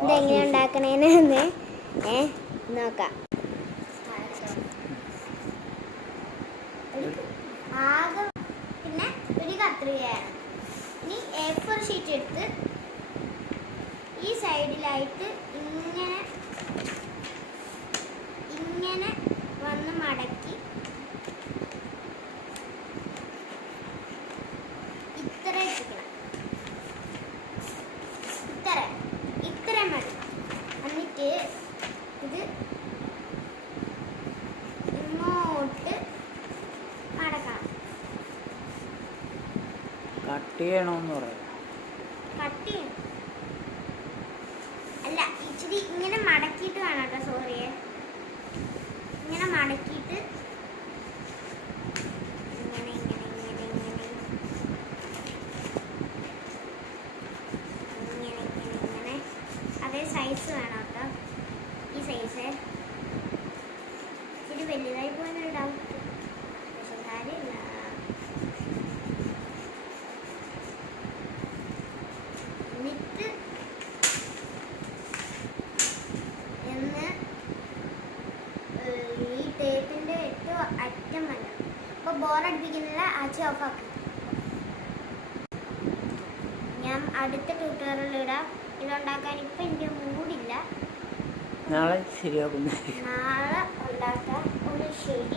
ഇതെങ്ങനെ ഉണ്ടാക്കണേന്ന് നോക്കാം. ആകെ പിന്നെ ഒരു കത്രികയാണ്. ഇനി A4 ഷീറ്റ് എടുത്ത് ഈ സൈഡിലായിട്ട് ഇങ്ങനെ ഇങ്ങനെ വന്ന് മടക്കി ഇത്ര ഇട്ടിക്കണം. ഇത്ര മതി. എന്നിട്ട് ഇത് ഇങ്ങോട്ട് മടക്കണം. കട്ട് ചെയ്യണമെന്ന് പറയാം. കട്ട് ചെയ്യണം അല്ല, ഇച്ചിരി ഇങ്ങനെ മടക്കിയിട്ട് വേണം കേട്ടോ. സോറിയേ, ഇങ്ങനെ മടക്കിയിട്ട് ഇങ്ങനെ ഇങ്ങനെ ഇങ്ങനെ ഇങ്ങനെ ഇങ്ങനെ ഇങ്ങനെ ഇങ്ങനെ അതേ സൈസ് വേണം കേട്ടോ. ഈ സൈസ് ഇച്ചിരി വലുതായി പോകുന്നൊരു ഡൗട്ട്, പക്ഷെ കാര്യമില്ല. എന്നിട്ട് ഈ ടേപ്പിന്റെ ഏറ്റവും അറ്റം വല്ല അപ്പോൾ ബോറടിപ്പിക്കുന്നില്ല. ആച്ചി ഓഫാക്കി. ഞാൻ അടുത്ത ട്യൂട്ടോറിയൽ ഇടാം. ഇതുണ്ടാക്കാൻ ഇപ്പം എനിക്ക് മൂടില്ല. നാളെ ശരിയാക്കുന്നു. നാളെ ഉണ്ടാക്കാൻ. ഒന്ന് ശരി.